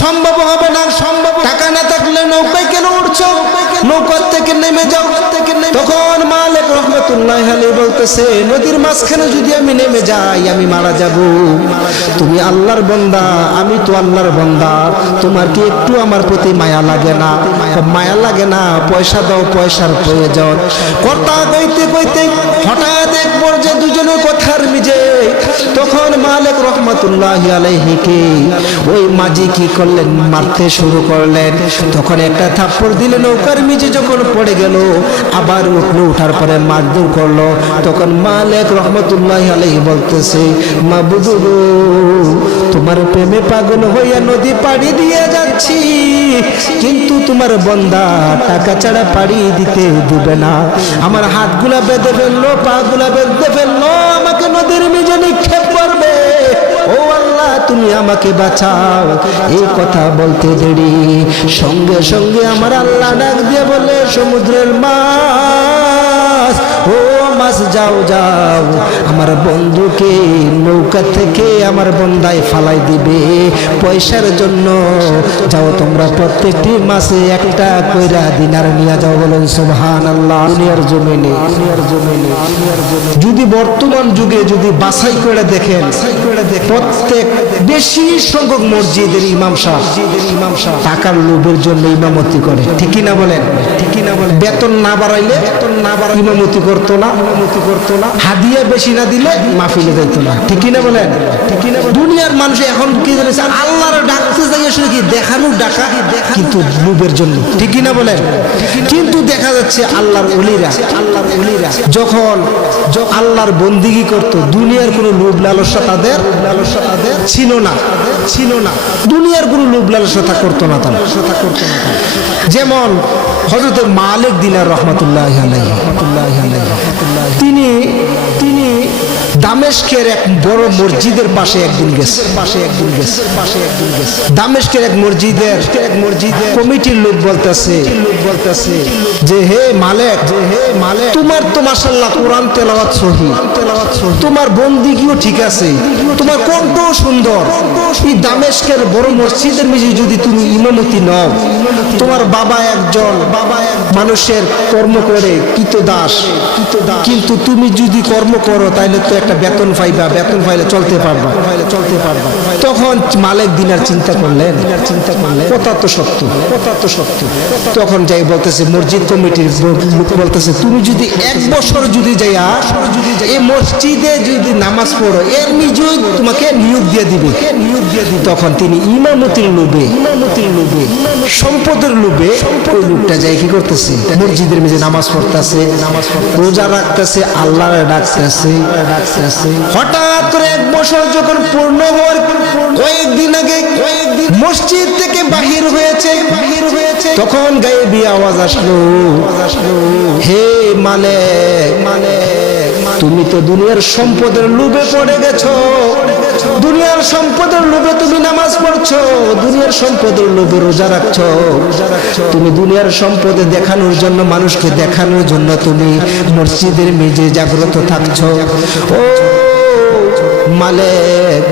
সম্ভব হবে না, সম্ভব টাকা না থাকলে নৌকায় কেন উঠছো, নৌকা থেকে নেমে যাও। তখন মালিক রহমতুল্লাহ আলাইহি বলতেছে নদীর মাঝখানে যদি আমি নেমে যাই আমি মারা যাব। তুমি আল্লাহর বান্দা, আমি তো আল্লাহর বান্দা, তোমার কি একটু আমার প্রতি মায়া লাগে না? মায়া লাগে না, পয়সা দাও, পয়সার প্রয়োজন। কথা কইতে কইতে হঠাৎ এক পর্যায়ে দুজনের কথার মিজে তখন মালিক রহমতুল্লাহ আলাইহিকে ওই মাঝি কি করলেন, মারতে শুরু করলেন। তখন একটা থাপ্পড় দিলে নৌকার মিজে যখন পড়ে গেল, আবার উঠলো, উঠার পরে মারধর করলো। তখন মালিক রহমতুল্লাহ আলাইহি বলতেছে মাবুদ গো, তোমার প্রেমে পাগল হইয়া নদী পাড়ি দিয়ে যাচ্ছি, কিন্তু তোমার বান্দা টাকা ছাড়া পাড়ি দিতে দিবে না। আমার হাতগুলা বেঁধে ফেললো, পাগুলা বেঁধে ফেললো, আমাকে নদীর মিজে নিক্ষেপ করবে। ও আল্লাহ, তুমি আমাকে বাঁচাও। এই কথা বলতে দেরি, সঙ্গে সঙ্গে আমার আল্লাহ ডাক দিয়ে বলে সমুদ্রের মাছ, ও মাছ যাও যাও, আমার বন্ধুকে নৌকা থেকে আমার বন্দায় ফালাই দিবে পয়সার জন্য। যাও তোমরা প্রত্যেকটি মাসে একটা কইরা দিনার নিয়ে যাও। বলেন সুবহানাল্লাহ। দুনিয়ার জমিনে যদি বর্তমান যুগে যদি বাছাই করে দেখেন, প্রত্যেক বেশি সংখ্যক মসজিদের ইমাম সাহেব টাকার লোভের জন্য ইমামতি করে। ঠিকই না বলেন? ঠিকই না বলেন? বেতন না বাড়াইলে ইমামতি করতো না, হাদিয়া বেশি না দিলে মাহফিলে যাইতো না। ঠিকই না বলেন? ঠিকই না? দুনিয়ার মানুষ এখন কি জানেন, আল্লাহর ডাকতে যাই আসলে কি দেখানো ডাকা, কিন্তু লোভের জন্য। ঠিকই না বলেন? কিন্তু দেখা যাচ্ছে আল্লাহর ওলিরা যখন আল্লাহর বন্দিগি করতো, দুনিয়ার কোনো লোভ লালসা তাদের ছিল না, দুনিয়ার কোনো লোভ লালসা করতো না তারা। যেমন হযরত মালিক দিনার রহমাতুল্লাহি আলাইহি, তিনি দামেস্কের এক বড় মসজিদের পাশে একদিন গেছে। দামেস্কের এক মসজিদের কমিটির লোক বলতেছে যে হে মালিক, তোমার তো মাশাআল্লাহ কোরআন তেলাওয়াত সহিহ, তোমার বন্দিগিও ঠিক আছে, তোমার কণ্ঠ সুন্দর, এই দামেস্কের বড় মসজিদের মিজে যদি তুমি ইমামতি নাও, তোমার বাবা একজন মানুষের কর্ম করে কৃতদাস, কিন্তু তুমি যদি কর্ম করো তাহলে তো একটা বেতন পাইবা, বেতন পাইলে চলতে পারবা। তখন মালিক দিনার চিন্তা করলেন কথা তো সত্য। তখন যাই বলতেছে মসজিদ কমিটির লোক বলতেছে তুমি যদি এক বছর যদি যাইয়া এই মসজিদে যদি নামাজ পড়ো, এর নিজেই তোমাকে নিয়োগ দিয়ে দিবে। তখন তিনি ইমামতির লোভে, সম্পদের লোভে ওই লোকটা যাই কি করতেছে, মসজিদের মেঝে নামাজ পড়তেছে, রোজা রাখতেছে, আল্লাহ ডাকতেছে। হঠাৎ করে এক বছর যখন পূর্ণ হওয়ার কয়েকদিন আগে মসজিদ থেকে বাহির হয়েছে, তখন গায়েবী আওয়াজ আসলো, হে মালিক, তুমি তো দুনিয়ার সম্পদের লোভে পড়ে গেছো, দুনিয়ার সম্পদের লোভে তুমি নামাজ পড়ছো, দুনিয়ার সম্পদের লোভে রোজা রাখছো, তুমি দুনিয়ার সম্পদে দেখানোর জন্য, মানুষকে দেখানোর জন্য তুমি মসজিদের মেঝে জাগ্রত থাকছো। ও মালিক,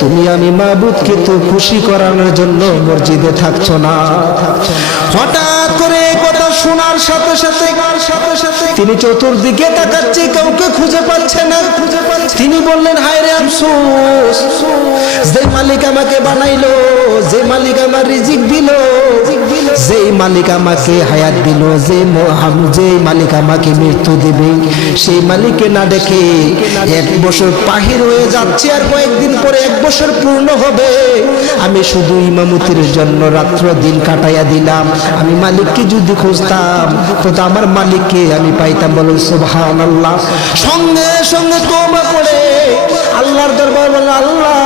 তুমি আমি মাবুদকে তো খুশি করানোর জন্য মসজিদে থাকছো না। হঠাৎ করে কথা শোনার সাথে সাথে তিনি চতুর্দিকে তাকাচ্ছে, কাউকে খুঁজে পাচ্ছে না। তিনি বললেন হায় রে আফসোস, যে মালিক আমাকে বানাইলো, যে মালিক আমার রিজিক দিল, যে মালিক আমাকে হায়াত দিল, যে মালিক আমাকে মৃত্যু দিবে, সেই মালিককে না দেখে এক বছর বাহির হয়ে যাচ্ছে, আর কয়েকদিন পরে এক বছর পূর্ণ হবে। আমি শুধু ইমামতির জন্য রাত্র দিন কাটাইয়া দিলাম। আমি মালিককে যদি খুঁজতাম তো আমার মালিককে আমি পাইতাম। বলুন সুবহানাল্লাহ। সঙ্গে সঙ্গে তওবা করে আল্লাহর দরবার বলে, আল্লাহ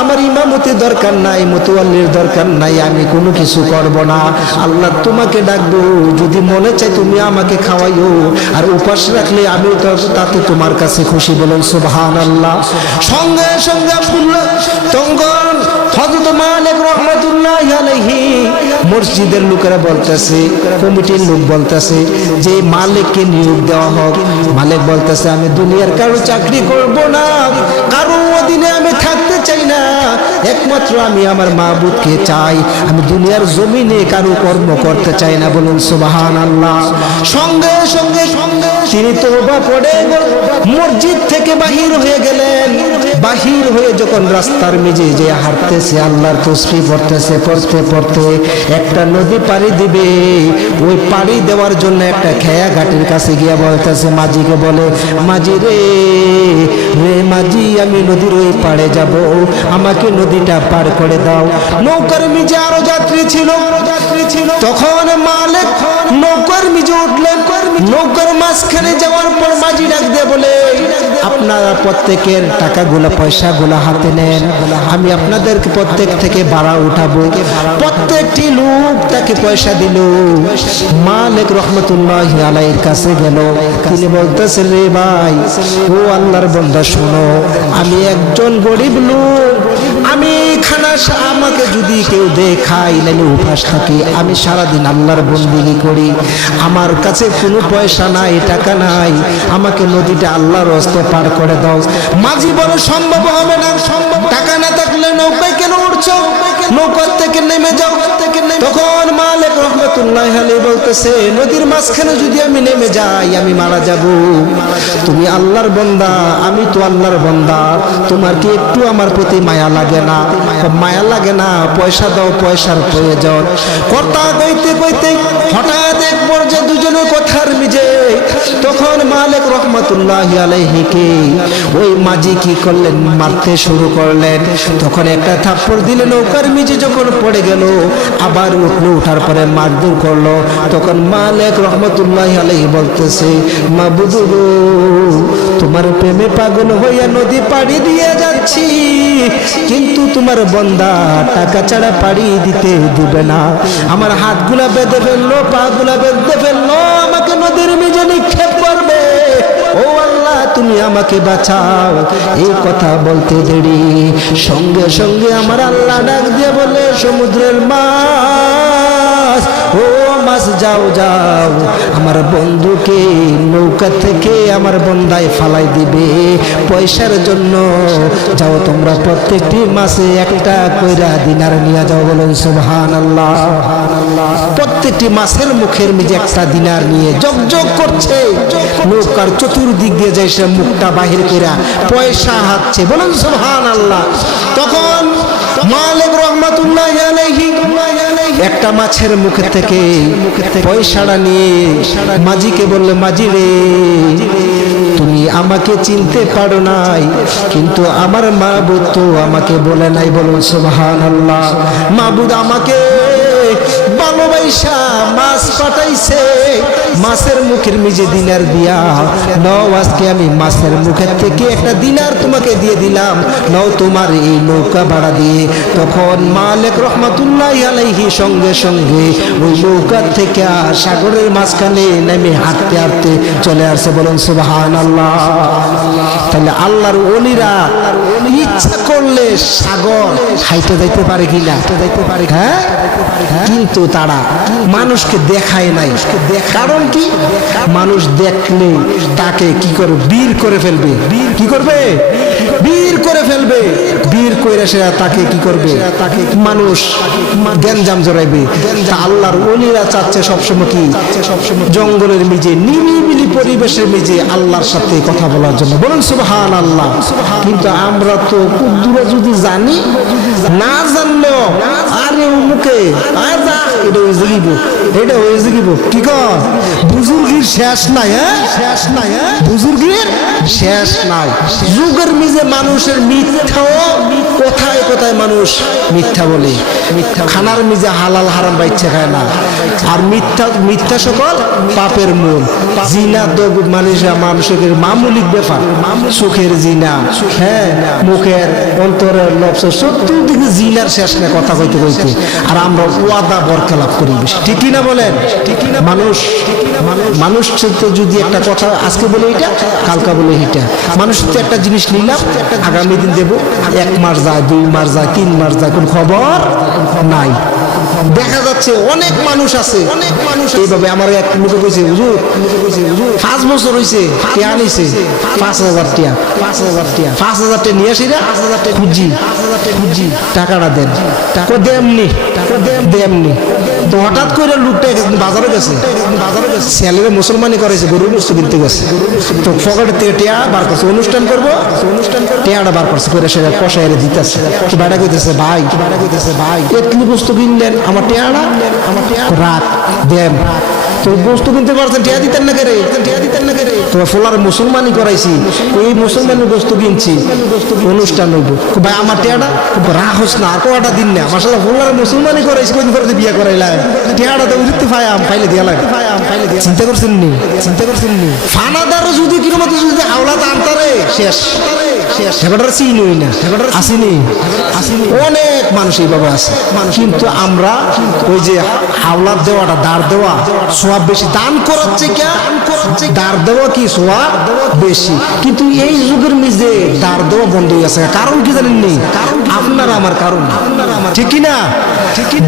আমার ইমামতির দরকার নাই, মুতাওয়াল্লির দরকার নাই, আমি কোনো কিছু করব না। আল্লাহ তোমাকে ডাকবো, যদি মনে চাই তুমি আমাকে খাওয়াইও, আর উপাস রাখলে আমি তাতে তোমার কাছে খুশি। বলুন সুবহানাল্লাহ। সঙ্গে সঙ্গে আব্দুল্লাহ তখন হযরত মালিক রাহমাতুল্লাহি আলাইহি মসজিদের লোকেরা বলতেছে, কমিটির লোক বলতেছে যে মালিককে নিয়োগ দেওয়া হোক। মালিক বলতেছে আমি দুনিয়ার কারো চাকরি করব না, কারো অধীনে আমি থাকতে চাই না, একমাত্র আমি আমার মাবুদকে চাই, আমি দুনিয়ার জমিনে কারো কর্ম করতে চাই না। বলুন সুবহানাল্লাহ। সঙ্গে সঙ্গে তিনি তওবা পড়ে মসজিদ থেকে বাহির হয়ে গেলেন। বাহির হয়ে যখন রাস্তার মেঝে যে হাঁটতেছে, আল্লাহর তাসবিহ পড়তেছে, পড়তে পড়তে একটা নদী পাড়ি দিবে। ওই পাড়ি দেওয়ার জন্য একটা খেয়া ঘাটের কাছে গিয়ে বলতেছে, মাঝিকে বলে, মাঝি রে রে মাঝি, আমি নদীর ওই পাড়ে যাব, আমাকে নদীটা পার করে দাও। নৌকার মেঝে আরো যাত্রী ছিল। তখন মালিক নৌকার মেঝে উঠলেন। নৌকার মাঝখানে যাওয়ার পর মাঝি ডাক দিয়ে বলে, আপনারা প্রত্যেকের টাকাগুলো পয়সাগুলো হাতে নেন, আমি আপনাদেরকে প্রত্যেক থেকে ভাড়া উঠাবো। প্রত্যেকটি লোক তাকে পয়সা দিল। মালিক রহমতুল্লাহি আলাইহির কাছে গেল। তিনি বলতেছেন, রে ভাই, ও আল্লাহর বান্দা শোনো, আমি একজন গরিব লোক, আমি আমাকে যদি কেউ দেখাই নাইলে উপাস থাকি, আমি সারাদিন আল্লাহর বন্দেগী করি, আমার কাছে কোনো পয়সা নাই, টাকা নাই, আমাকে নদীটা আল্লাহর রাস্তে পার করে দাও। মাঝি বলে, সম্ভব হবে না, টাকা না থাকলে নৌকায় কেন উঠছো, নৌকার থেকে নেমে যাও। তখন মালিক রহমতুল্লাহি আলাইহি বলতেছে, নদীর মাঝখানে যদি আমি নেমে যাই আমি মারা যাব। তুমি আল্লাহর বান্দা, আমি তো আল্লাহর বান্দা, তোমার কি একটু আমার প্রতি মায়া লাগে না? মায়া লাগে না, পয়সা দাও, পয়সার প্রয়োজন। কথা কইতে কইতে হঠাৎ এক পর্যায়ে দুজনের কথার মিজে তখন মালিক রহমতুল্লাহি আলাইহিকে ওই মাঝি কি করলেন, মারতে শুরু করলেন। তখন একটা থাপ্পড় দিলে নৌকার মিজে যখন পড়ে গেল, আবার উঠলো, উঠার পরে মারধর করলো। তখন মালিক রহমতুল্লাহি আলাইহি বলতেছে, মাবুদ গো, তোমার প্রেমে পাগল হইয়া নদী পাড়ি দিয়ে যাচ্ছি, কিন্তু তোমার বান্দা টাকা ছাড়া পাড়ি দিতে দিবে না। আমার হাতগুলা বেঁধে ফেললো, পাগুলা বেঁধে ফেললো, আমাকে নদীর মেঝে নিক্ষেপ করবে। ও আল্লাহ, তুমি আমাকে বাঁচাও। এই কথা বলতে দেরি, সঙ্গে সঙ্গে আমার আল্লাহ ডাক দিয়ে বলে, সমুদ্রের মাছ, ও মাছ, যাও যাও, আমার বন্ধুকে নৌকা থেকে আমার বন্দায় ফালাই দিবে পয়সার জন্য। যাও তোমরা প্রত্যেকটি মাসে একটা কইরা দিনার নিয়ে যাও। বলেন সুবহানাল্লাহ। প্রত্যেকটি মাছের মুখের মেঝে একটা দিনার নিয়ে জগজগ করছে। নৌকার চতুর্দিক দিয়ে যায় সে মুখটা বাহির কইরা পয়সা হাঁটছে। বলেন সুবহানাল্লাহ। তখন মালিক রহমাতুল্লাহি আলাইহি একটা মাছের মুখে থেকে পয়সাটা নিয়ে মাঝিকে বললে, মাঝি রে, তুমি আমাকে চিনতে পারো নাই, কিন্তু আমার মাবুদ তো আমাকে বলে নাই। বলুন সুবহানাল্লাহ। মাবুদ আমাকে ভালোবাসা মাছ পাঠাইছে, মাছের মুখের মেঝে দিনার দিয়া নাও, আজকে আমি মাছের মুখের থেকে একটা দিনার তোমাকে দিয়ে দিলাম, নাও তোমার এই নৌকা ভাড়া দিয়ে। তখন মালিক রহমাতুল্লাহি আলাইহি সঙ্গে সঙ্গে ওই নৌকার থেকে সাগরের মাঝখানে নেমে হাঁটতে হাঁটতে চলে আসছে। বলুন সুবহানাল্লাহ। তাহলে আল্লাহর ওলিরা ইচ্ছা করলে সাগর হাইটে যাইতে পারে কিনা? হ্যাঁ, কিন্তু তারা মানুষকে দেখায় নাই। কারণ কি? মানুষ দেখলে তাকে কি করে বীর করে ফেলবে। কি করবে? বীর করে ফেলবে। বীর করে সে তাকে কি করবে? তাকে মানুষ গ্যাঞ্জাম জড়াইবে। তা আল্লাহর ওলিরা চাচ্ছে সবসময় কি? জঙ্গলের মেঝে নিরিবিলি পরিবেশের মেঝে আল্লাহর সাথে কথা বলার জন্য। বলুন সুবহানাল্লাহ। কিন্তু আমরা তো কুদ্দুরা যদি জানি, না জানলো আরে মুখে এটা হয়েছে কি, এটা হয়েছে কি, কি কর? বুজুর্গির শেষ নাই। হ্যাঁ, শেষ নাই। হ্যাঁ, বুজুর্গির শেষ নাই। যুগের মিজে মানুষের মিথ্যাও কোথায় কোথায় মানুষ মিথ্যা বলে। মিথ্যা খানার মিজে হালাল হারাম বাইচ্ছে খায় না। আর মিথ্যা মিথ্যা সকল পাপের মূল। জিনা তো মানুষের মামুলিক ব্যাপার, সুখের জিনা, হ্যাঁ, মুখের অন্তরের লবস, চতুর্দিকে জিনার শেষ না কথা কইতে কইতে। আর আমরা ওয়াদা বরখেলাপ করি বেশি। ঠিকই না বলেন? ঠিকই না? মানুষ তো যদি একটা কথা আজকে বলে এটা, কালকা বলে এটা। মানুষ তো একটা জিনিস নিলাম, আগামী দিন দেবো, 1 মাস যায়, 2 মাস যায়, 3 মাস যায়, কোন খবর নাই। দেখা যাচ্ছে অনেক মানুষ আছে, এইভাবে আমার এক লোকে কইছে হুজুর 5 বছর হইছে টিয়া নিছে 5,000 টিয়া 5,000 টিয়া নিয়ে আসি না খুঁজি টাকাটা দেন, টাকা দেমনি তো হঠাৎ করে লোকটা বাজারে গেছে ছেলেরে মুসলমানি করেছে, গরুর বস্তু কিনতে গেছে, তো পকেটের থেকে টিয়া বার করছে, অনুষ্ঠান করবো টিয়াটা বার করছে করে সেটা কষাইরে দিতেছে, বেটা কইতেছে ভাই এতগুলো বস্তু কিনলেন আমার টিয়াটা রাত দেন, তো বস্তু কিনতে পারছেন টিয়া দিতেন না করে তো ফোলার মুসলমানি করাইছি, এই মুসলমানের বস্তু কিনছি অনুষ্ঠান হইব, ভাই আমার টিয়াটা রাখস না আর কোয়াটা দিন না, মাসাল্লাহ ফোলার মুসলমানি করাইছি কদিন পরে বিয়ে করাইলাম, টিয়াটা তো উচিত পাইলে দিয়া লাগে, চিন্তা করছেন নি ফানাদার যদি কিরকম যদি হাওলা আনতারে শেষ হেবাটার চিনই না, আসেনি অনেক মানুষ এইভাবে আছে, কিন্তু আমরা ওই যে হাওলার দেওয়াটা দাঁড় দেওয়া সোয়াব বেশি, দান করাচ্ছে দাঁড় দেওয়া কি সোয়াব বেশি, কিন্তু এই যুগের মিজে দাঁড় দেওয়া বন্ধ হয়ে গেছে, কারণ কি জানেন নি, আপনারা আমার কারণ ঠিক না,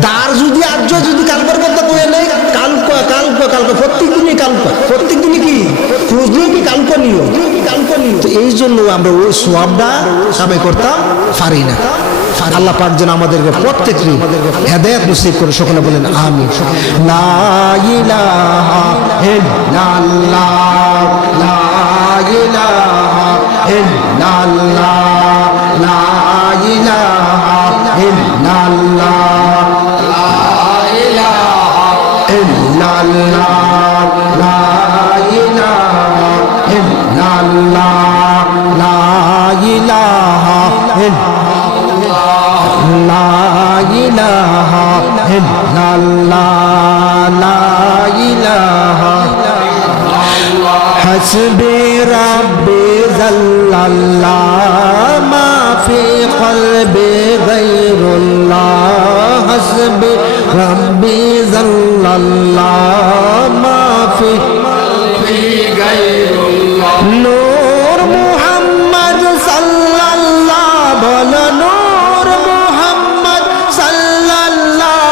দাঁড় যদি আজ যদি কালকের কথা কয়ে নেই কালকে প্রত্যেক দিনই কি খুঁজলেও কি কালকে নিও, তো এই জন্য আমরা ওই সোয়াবটা কামাই করতাম পারি না। আল্লাহ পাক যেন আমাদেরকে প্রত্যেককে হেদায়েত নসিব করে, সকলে বলেন আমিন। লা ইলাহা ইল্লাল্লাহ, লা ইলাহা ইল্লাল্লাহ, লা ইলাহা ইল্লাল্লাহ, লা ইলাহা ইল্লাল্লাহ, লা ইলাহা ইল্লাল্লাহ, লা ইলাহা লা ইলাহা ইল্লাল্লাহ, লা ইলাহা হাসবি রাব্বি জাল্লাল্লাহ মা ফি কলবি গায়রুল্লাহ, হাসবি রাব্বি জাল্লাল্লাহ মা ফি গায়রুল্লাহ, নূর মুহাম্মদ সাল্লাল্লাহ বলো নূর মুহাম্মদ সাল্লাল্লাহ,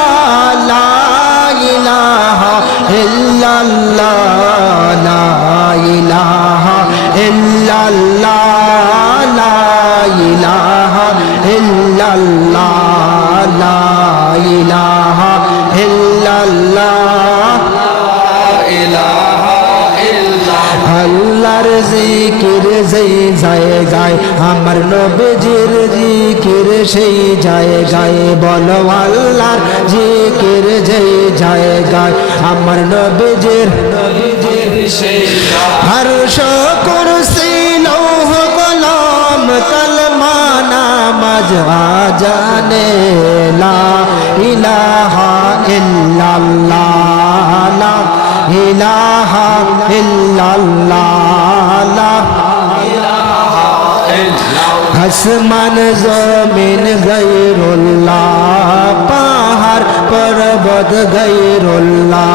লা ইলাহা ইল্লাল্লাহ, লা ইলাহা ইল্লাল্লাহ, লা ইলাহা ইল্লাল্লাহ, লা ইলাহা ইল্লাল্লাহ, আল্লাহর জিকির যেই জায়গায় আমার নবীজির জিকির সেই জায়গায়, বলো আল্লাহর জিকির যেই জায়গায় আমার নবীজির আরশ কুরসি লৌহ কলম কালমা নামাজ আজানে, লা ইলাহা ইল্লাল্লাহ, লা ইলাহা ইল্লাল্লাহ, লা ইলাহা ইল্লাল্লাহ, আসমান জমিন গায়রুল্লাহ, পাহাড় পর্বত গায়রুল্লাহ,